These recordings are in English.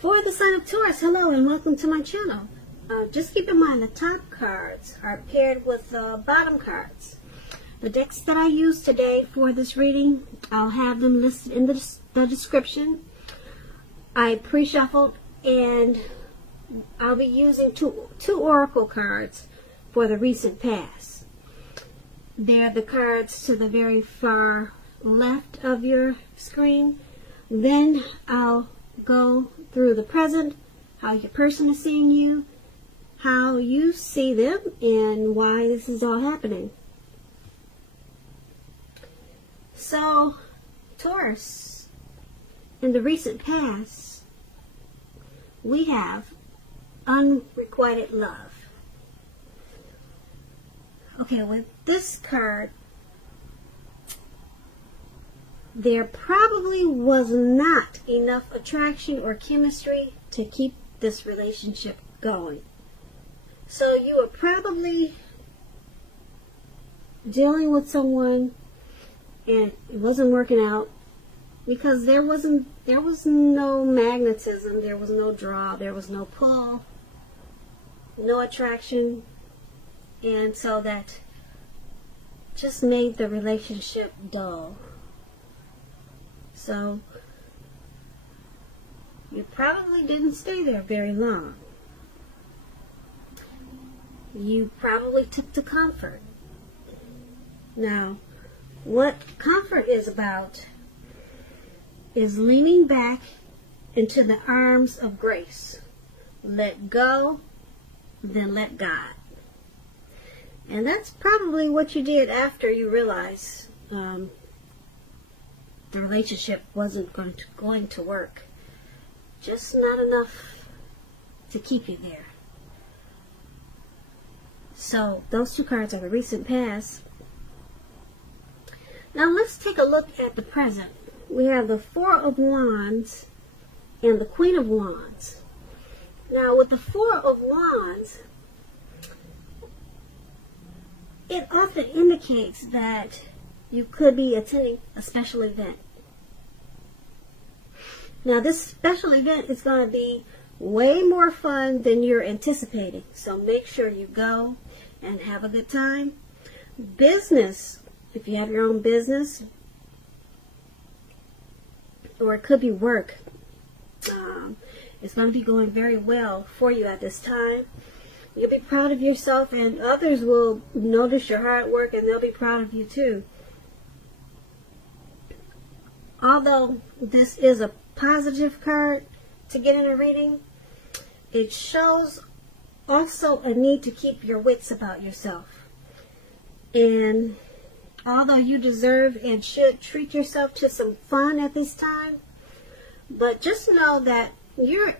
For the sign of Taurus, hello and welcome to my channel. Just keep in mind the top cards are paired with the bottom cards. The decks that I use today for this reading, I'll have them listed in the description. I pre-shuffled and I'll be using two oracle cards for the recent past. They're the cards to the very far left of your screen. Then I'll go through the present, how your person is seeing you, how you see them, and why this is all happening. So, Taurus, in the recent past, we have unrequited love. Okay, with this card, there probably was not enough attraction or chemistry to keep this relationship going. So you were probably dealing with someone and it wasn't working out because there was no magnetism, there was no draw, there was no pull, no attraction, and so that just made the relationship dull. So you probably didn't stay there very long. You probably took to comfort. Now, what comfort is about is leaning back into the arms of grace. Let go, then let God. And that's probably what you did after you realized the relationship wasn't going to work. Just not enough to keep you there. So those two cards are the recent past. Now let's take a look at the present. We have the Four of Wands and the Queen of Wands. Now with the Four of Wands, it often indicates that you could be attending a special event. Now this special event is going to be way more fun than you're anticipating. So make sure you go and have a good time. Business, if you have your own business, or it could be work, it's going to be going very well for you at this time. You'll be proud of yourself and others will notice your hard work and they'll be proud of you too. Although this is a positive card to get in a reading, it shows also a need to keep your wits about yourself. And although you deserve and should treat yourself to some fun at this time, but just know that you're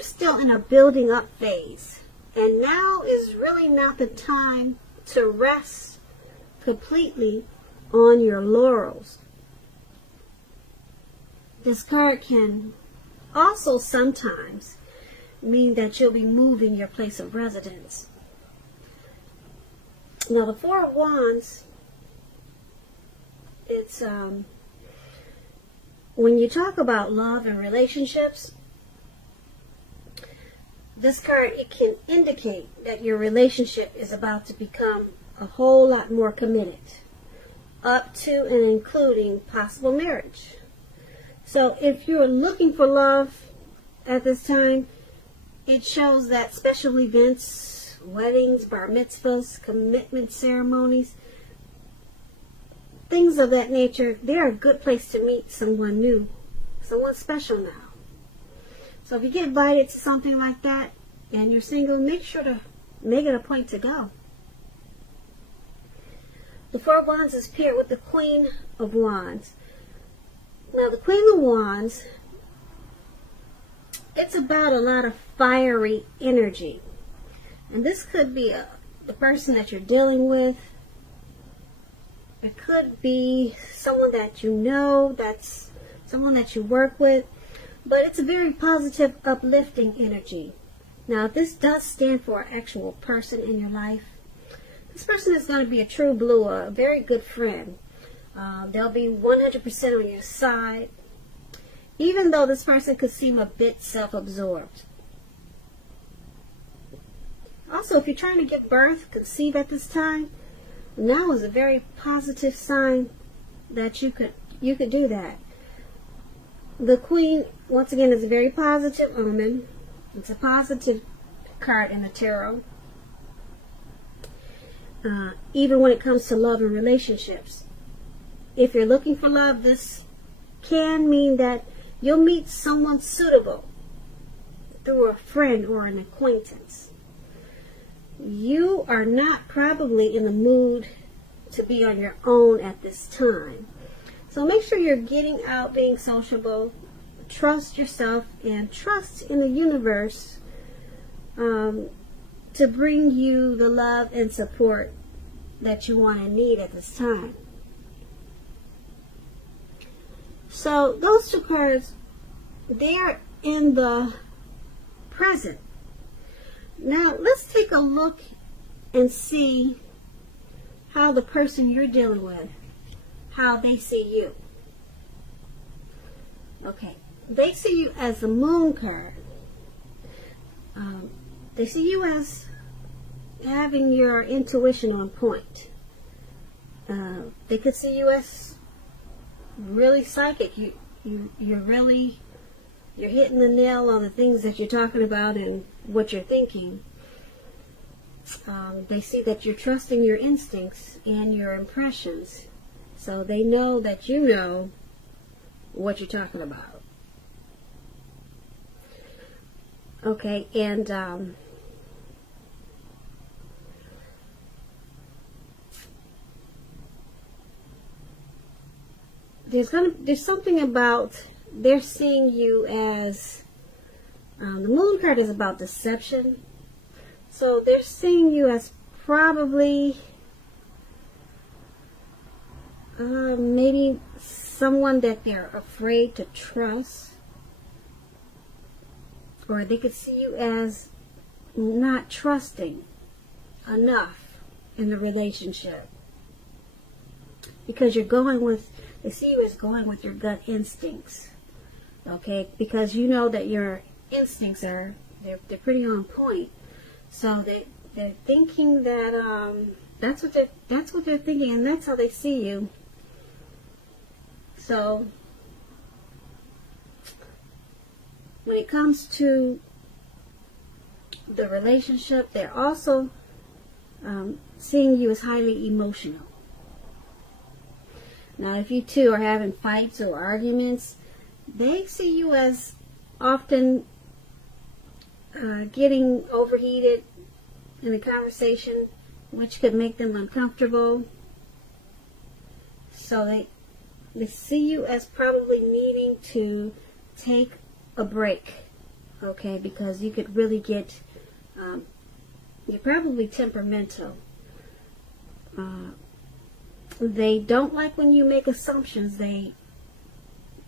still in a building up phase. And now is really not the time to rest completely on your laurels. This card can also sometimes mean that you'll be moving your place of residence. Now the Four of Wands, it's when you talk about love and relationships, this card, it can indicate that your relationship is about to become a whole lot more committed, up to and including possible marriage. So if you're looking for love at this time, it shows that special events, weddings, bar mitzvahs, commitment ceremonies, things of that nature, they're a good place to meet someone new, someone special now. So if you get invited to something like that and you're single, make sure to make it a point to go. The Four of Wands is paired with the Queen of Wands. Now the Queen of Wands, it's about a lot of fiery energy. And this could be the person that you're dealing with. It could be someone that you know, that's someone that you work with. But it's a very positive, uplifting energy. Now this does stand for an actual person in your life. This person is going to be a true blue, a very good friend. They'll be 100% on your side. even though this person could seem a bit self-absorbed. Also, if you're trying to give birth, conceive at this time, now is a very positive sign that you could do that. The Queen, once again, is a very positive omen. It's a positive card in the tarot. Even when it comes to love and relationships. If you're looking for love, this can mean that you'll meet someone suitable through a friend or an acquaintance. You are not probably in the mood to be on your own at this time. So make sure you're getting out, being sociable. Trust yourself and trust in the universe to bring you the love and support that you want and need at this time. So those two cards, they are in the present. Now let's take a look and see how the person you're dealing with, how they see you. Okay, they see you as the Moon card. They see you as having your intuition on point. They could see you as really psychic. You're hitting the nail on the things that you're talking about and what you're thinking. They see that you're trusting your instincts and your impressions, so they know that you know what you're talking about. Okay, and there's something about they're seeing you as the Moon card is about deception. So they're seeing you as probably maybe someone that they're afraid to trust. Or they could see you as not trusting enough in the relationship. Because you're going with, they see you as going with your gut instincts. Okay? Because you know that your instincts are, they're pretty on point. So they're thinking that that's what they're thinking, and that's how they see you. So when it comes to the relationship, they're also seeing you as highly emotional. Now, if you two are having fights or arguments, they see you as often getting overheated in a conversation, which could make them uncomfortable. So they see you as probably needing to take a break, okay, because you could really get, you're probably temperamental. They don't like when you make assumptions. They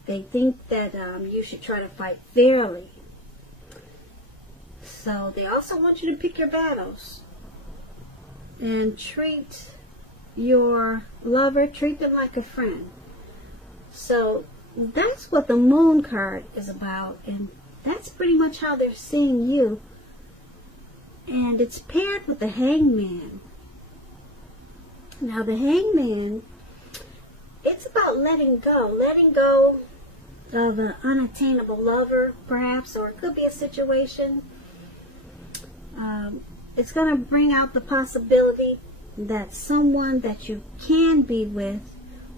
think that you should try to fight fairly. So they also want you to pick your battles and treat your lover, treat them like a friend. So that's what the Moon card is about, and that's pretty much how they're seeing you. And it's paired with the Hangman. Now the Hangman, it's about letting go of an unattainable lover, perhaps, or it could be a situation. It's going to bring out the possibility that someone that you can be with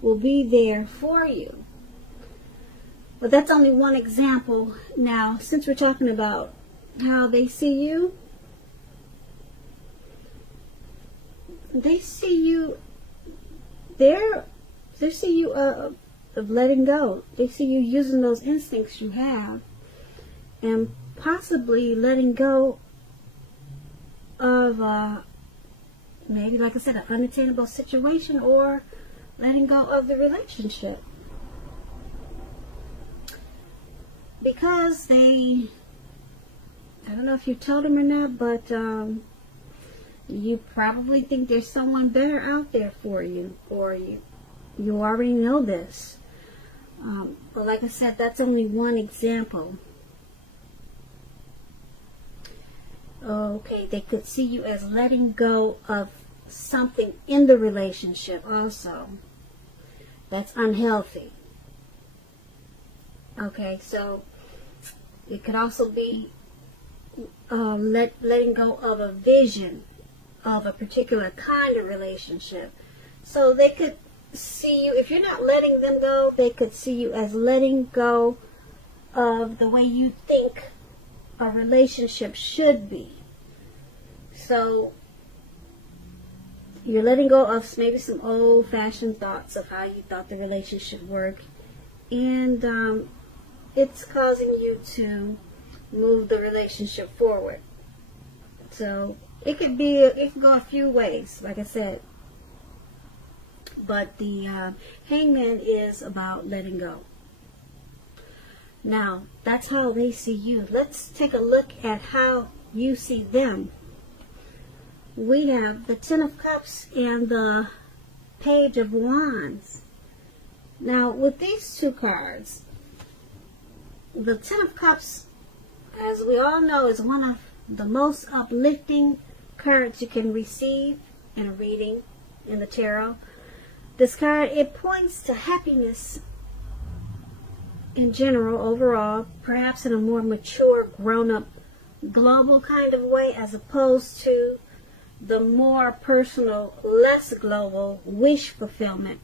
will be there for you. But that's only one example. Now, since we're talking about how they see you, they see you, they see you of letting go. They see you using those instincts you have and possibly letting go of maybe, like I said, an unattainable situation, or letting go of the relationship. Because they, I don't know if you told them or not, but you probably think there's someone better out there for you, or you already know this. But like I said, that's only one example. Okay, they could see you as letting go of something in the relationship also that's unhealthy. Okay, so it could also be letting go of a vision of a particular kind of relationship. So they could see you, if you're not letting them go, they could see you as letting go of the way you think a relationship should be. So you're letting go of maybe some old-fashioned thoughts of how you thought the relationship worked, and it's causing you to move the relationship forward. So it could go a few ways, like I said. But the hangman is about letting go. Now, that's how they see you. Let's take a look at how you see them. We have the Ten of Cups and the Page of Wands. Now, with these two cards, the Ten of Cups, as we all know, is one of the most uplifting cards you can receive in a reading in the tarot. This card, it points to happiness in general, overall, perhaps in a more mature, grown-up, global kind of way, as opposed to the more personal, less global wish fulfillment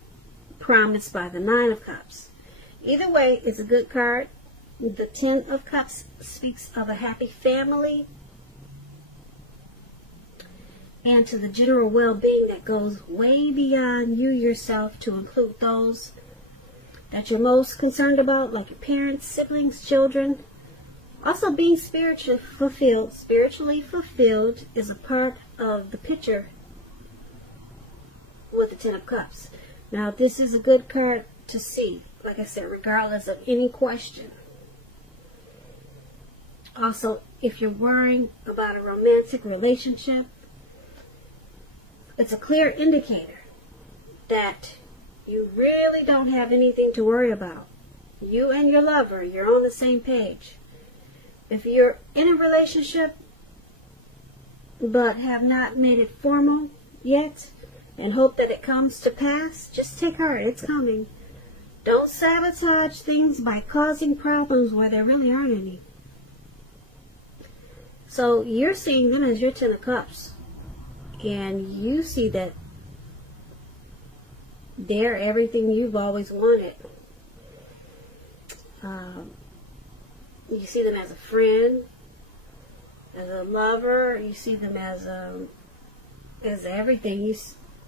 promised by the Nine of Cups. Either way, it's a good card. The Ten of Cups speaks of a happy family and to the general well-being that goes way beyond you yourself, to include those that you're most concerned about, like your parents, siblings, children. Also, being spiritually fulfilled is a part of the picture with the Ten of Cups. Now, this is a good card to see, like I said, regardless of any question. Also, if you're worrying about a romantic relationship, it's a clear indicator that you really don't have anything to worry about. You and your lover, you're on the same page. If you're in a relationship but have not made it formal yet and hope that it comes to pass, just take heart, it's coming. Don't sabotage things by causing problems where there really aren't any. So you're seeing them as your Ten of Cups, and you see that they're everything you've always wanted. You see them as a friend, as a lover. You see them as everything.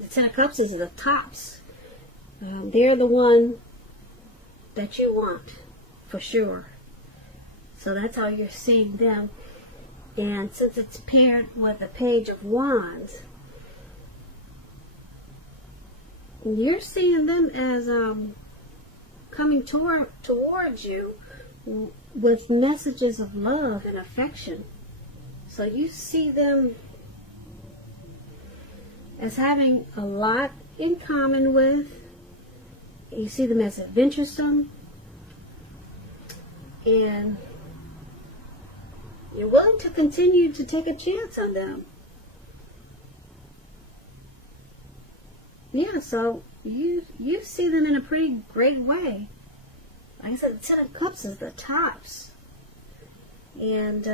The Ten of Cups is the tops. They're the one that you want, for sure. So that's how you're seeing them. And since it's paired with the Page of Wands, you're seeing them as coming towards you with messages of love and affection. So you see them as having a lot in common with. You see them as adventuresome, and you're willing to continue to take a chance on them. Yeah, so you see them in a pretty great way. Like I said, the Ten of Cups is the tops, and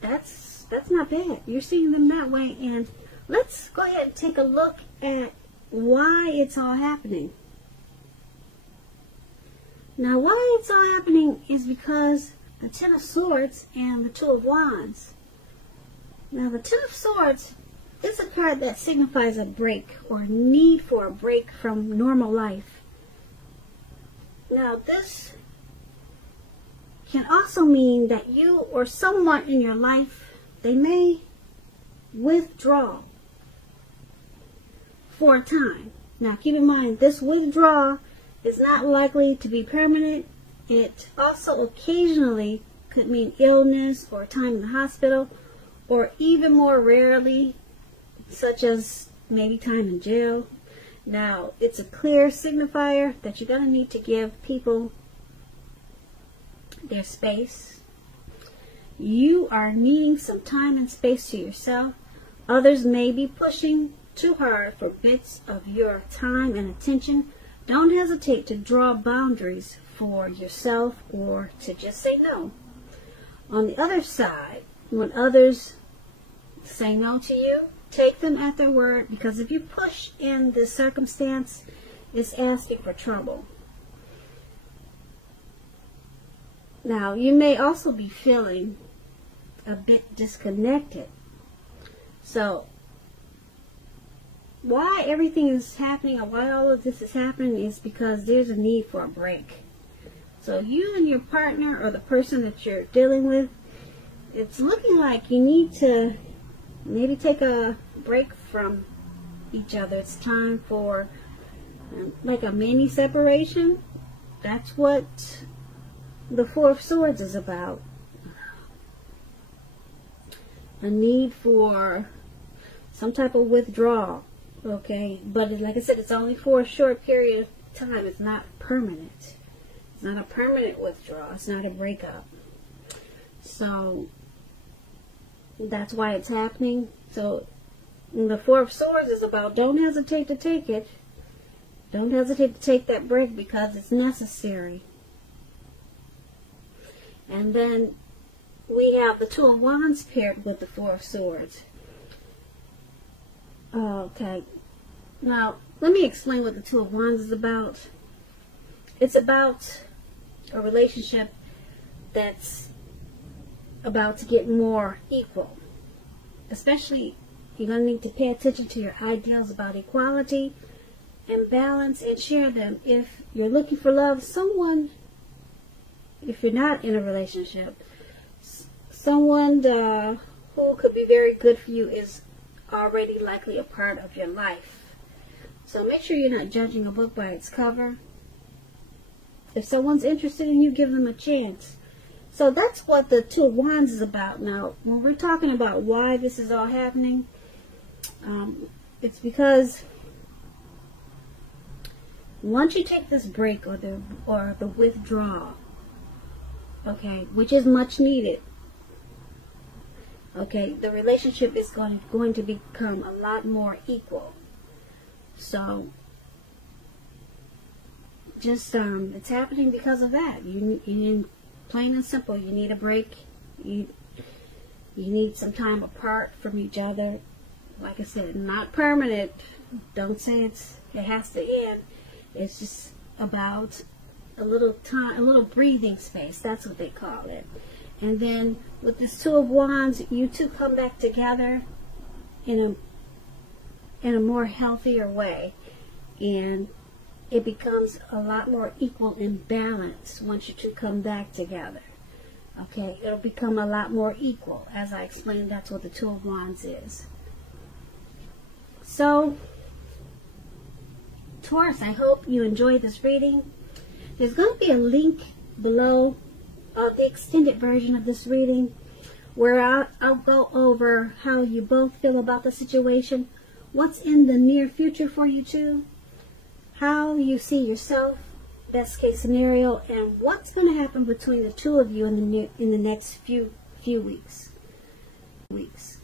that's not bad. You're seeing them that way, and let's go ahead and take a look at why it's all happening. Now, why it's all happening is because the Ten of Swords and the Two of Wands. Now, the Ten of Swords is a card that signifies a break or need for a break from normal life. Now, this can also mean that you or someone in your life, they may withdraw for a time. Now, keep in mind, this withdrawal is not likely to be permanent. It also occasionally could mean illness or time in the hospital, or even more rarely, such as maybe time in jail. Now, it's a clear signifier that you're going to need to give people their space. You are needing some time and space to yourself. Others may be pushing too hard for bits of your time and attention. Don't hesitate to draw boundaries for yourself or to just say no. On the other side, when others say no to you, take them at their word, because if you push in this circumstance, it's asking for trouble. Now, you may also be feeling a bit disconnected. So, why everything is happening, or why all of this is happening, is because there's a need for a break. So you and your partner, or the person that you're dealing with, it's looking like you need to maybe take a break from each other. It's time for like a mini separation. That's what the Four of Swords is about. A need for some type of withdrawal. Okay, but like I said, it's only for a short period of time. It's not permanent. It's not a permanent withdrawal. It's not a breakup. So that's why it's happening. So the Four of Swords is about, don't hesitate to take it. Don't hesitate to take that break, because it's necessary. And then we have the Two of Wands paired with the Four of Swords. Okay, now let me explain what the Two of Wands is about. It's about a relationship that's about to get more equal. Especially, you're going to need to pay attention to your ideals about equality and balance, and share them. If you're looking for love, if you're not in a relationship, someone who could be very good for you is already likely a part of your life. So make sure you're not judging a book by its cover. If someone's interested in you, give them a chance. So that's what the Two of Wands is about. Now, when we're talking about why this is all happening, it's because once you take this break or the withdrawal, okay, which is much needed, okay, the relationship is going to become a lot more equal. So just it's happening because of that. You need, plain and simple, you need a break. You need some time apart from each other. Like I said, not permanent. Don't say it has to end. It's just about a little time, a little breathing space. That's what they call it. And then with this Two of Wands, you two come back together in a more healthier way, and it becomes a lot more equal and balanced once you two come back together. Okay, it'll become a lot more equal. As I explained, that's what the Two of Wands is. So, Taurus, I hope you enjoyed this reading. There's going to be a link below the extended version of this reading, where I'll go over how you both feel about the situation, what's in the near future for you two, how you see yourself, best case scenario, and what's going to happen between the two of you in the next few weeks. Weeks.